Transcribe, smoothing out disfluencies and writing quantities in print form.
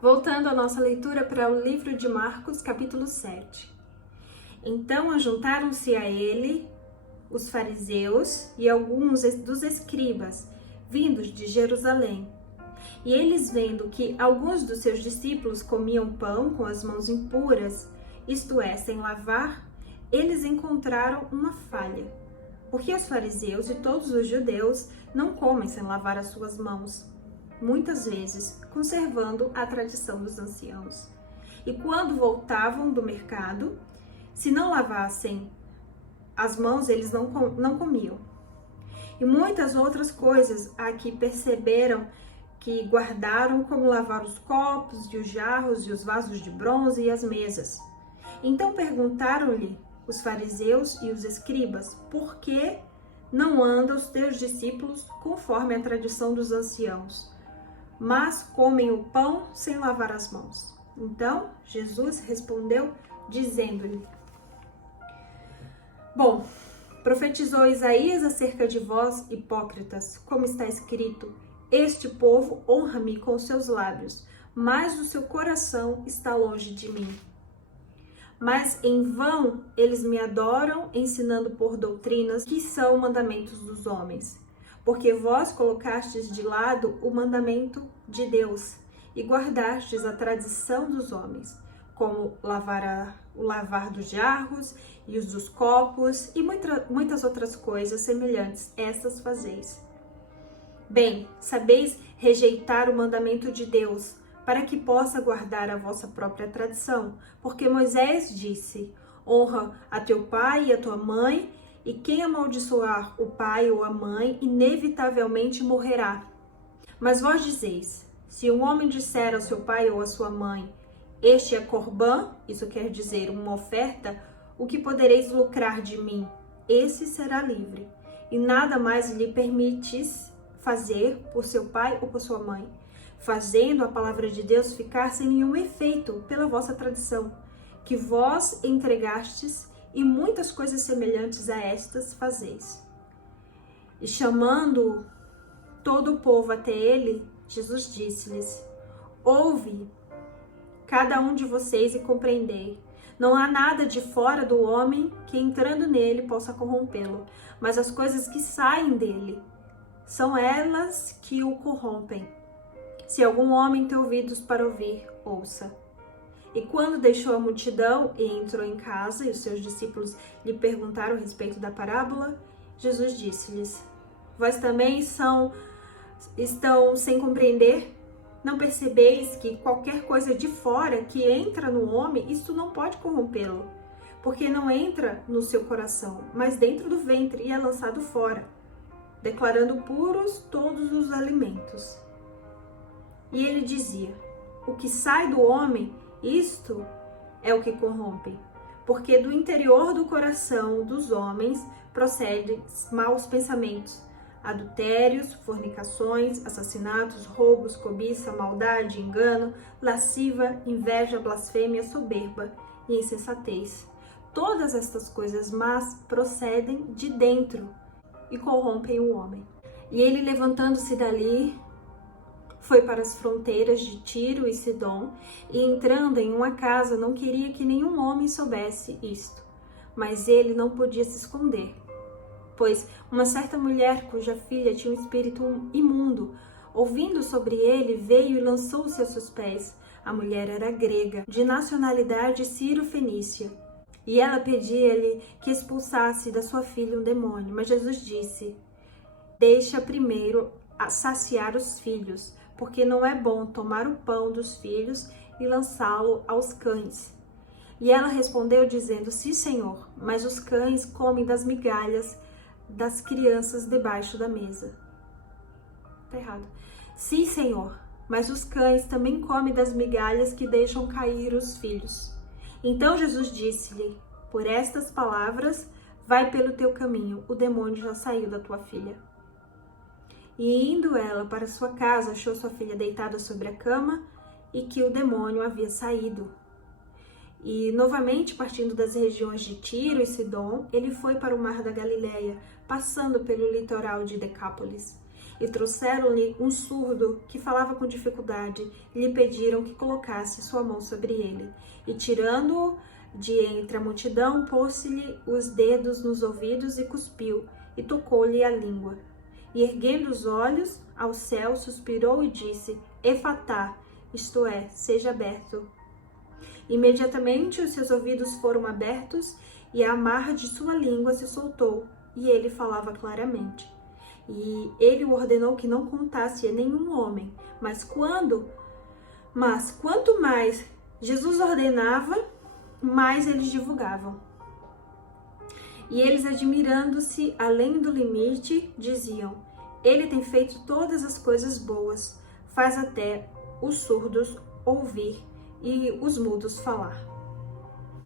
Voltando à nossa leitura para o livro de Marcos, capítulo 7. Então ajuntaram-se a ele os fariseus e alguns dos escribas, vindos de Jerusalém. E eles, vendo que alguns dos seus discípulos comiam pão com as mãos impuras, isto é, sem lavar, eles encontraram uma falha. Porque os fariseus e todos os judeus não comem sem lavar as suas mãos, muitas vezes conservando a tradição dos anciãos. E quando voltavam do mercado, se não lavassem as mãos, eles não comiam. E muitas outras coisas aqui perceberam que guardaram, como lavar os copos e os jarros e os vasos de bronze e as mesas. Então perguntaram-lhe os fariseus e os escribas: por que não andam os teus discípulos conforme a tradição dos anciãos, mas comem o pão sem lavar as mãos? Então Jesus respondeu, dizendo-lhe: Bom, profetizou Isaías acerca de vós, hipócritas, como está escrito: este povo honra-me com seus lábios, mas o seu coração está longe de mim. Mas em vão eles me adoram, ensinando por doutrinas que são mandamentos dos homens. Porque vós colocastes de lado o mandamento de Deus e guardastes a tradição dos homens, como o lavar dos jarros e os dos copos e muitas outras coisas semelhantes, essas fazeis. Bem, sabeis rejeitar o mandamento de Deus, para que possa guardar a vossa própria tradição, porque Moisés disse: honra a teu pai e a tua mãe, e quem amaldiçoar o pai ou a mãe, inevitavelmente morrerá. Mas vós dizeis: se um homem disser ao seu pai ou à sua mãe, este é corbã, isso quer dizer uma oferta, o que podereis lucrar de mim? Esse será livre, e nada mais lhe permites fazer por seu pai ou por sua mãe, fazendo a palavra de Deus ficar sem nenhum efeito pela vossa tradição, que vós entregastes, e muitas coisas semelhantes a estas fazeis. E chamando todo o povo até ele, Jesus disse-lhes: ouve cada um de vocês e compreendei. Não há nada de fora do homem que, entrando nele, possa corrompê-lo, mas as coisas que saem dele, são elas que o corrompem. Se algum homem tem ouvidos para ouvir, ouça. E quando deixou a multidão e entrou em casa, e os seus discípulos lhe perguntaram a respeito da parábola, Jesus disse-lhes: vós também estão sem compreender? Não percebeis que qualquer coisa de fora que entra no homem, isto não pode corrompê-lo, porque não entra no seu coração, mas dentro do ventre e é lançado fora, declarando puros todos os alimentos. E ele dizia: o que sai do homem, isto é o que corrompe, porque do interior do coração dos homens procedem maus pensamentos, adultérios, fornicações, assassinatos, roubos, cobiça, maldade, engano, lasciva, inveja, blasfêmia, soberba e insensatez. Todas estas coisas más procedem de dentro e corrompem o homem. E ele, levantando-se dali, foi para as fronteiras de Tiro e Sidom, e entrando em uma casa não queria que nenhum homem soubesse isto, mas ele não podia se esconder, pois uma certa mulher cuja filha tinha um espírito imundo, ouvindo sobre ele, veio e lançou-se aos seus pés. A mulher era grega, de nacionalidade sírio-fenícia, e ela pedia-lhe que expulsasse da sua filha um demônio, mas Jesus disse: deixa primeiro saciar os filhos, porque não é bom tomar o pão dos filhos e lançá-lo aos cães. E ela respondeu dizendo: sim, Senhor, mas os cães comem das migalhas das crianças debaixo da mesa. Tá errado. Sim, Senhor, mas os cães também comem das migalhas que deixam cair os filhos. Então Jesus disse-lhe: por estas palavras, vai pelo teu caminho, o demônio já saiu da tua filha. E indo ela para sua casa, achou sua filha deitada sobre a cama e que o demônio havia saído. E novamente, partindo das regiões de Tiro e Sidom, ele foi para o mar da Galileia, passando pelo litoral de Decápolis. e trouxeram-lhe um surdo que falava com dificuldade e lhe pediram que colocasse sua mão sobre ele. E tirando-o de entre a multidão, pôs-lhe os dedos nos ouvidos e cuspiu, e tocou-lhe a língua. E erguendo os olhos ao céu, suspirou e disse: Efatá, isto é, seja aberto. Imediatamente os seus ouvidos foram abertos e a amarra de sua língua se soltou, e ele falava claramente. E ele ordenou que não contasse a nenhum homem, mas quanto mais Jesus ordenava, mais eles divulgavam. E eles, admirando-se além do limite, diziam: Ele tem feito todas as coisas boas, faz até os surdos ouvir e os mudos falar.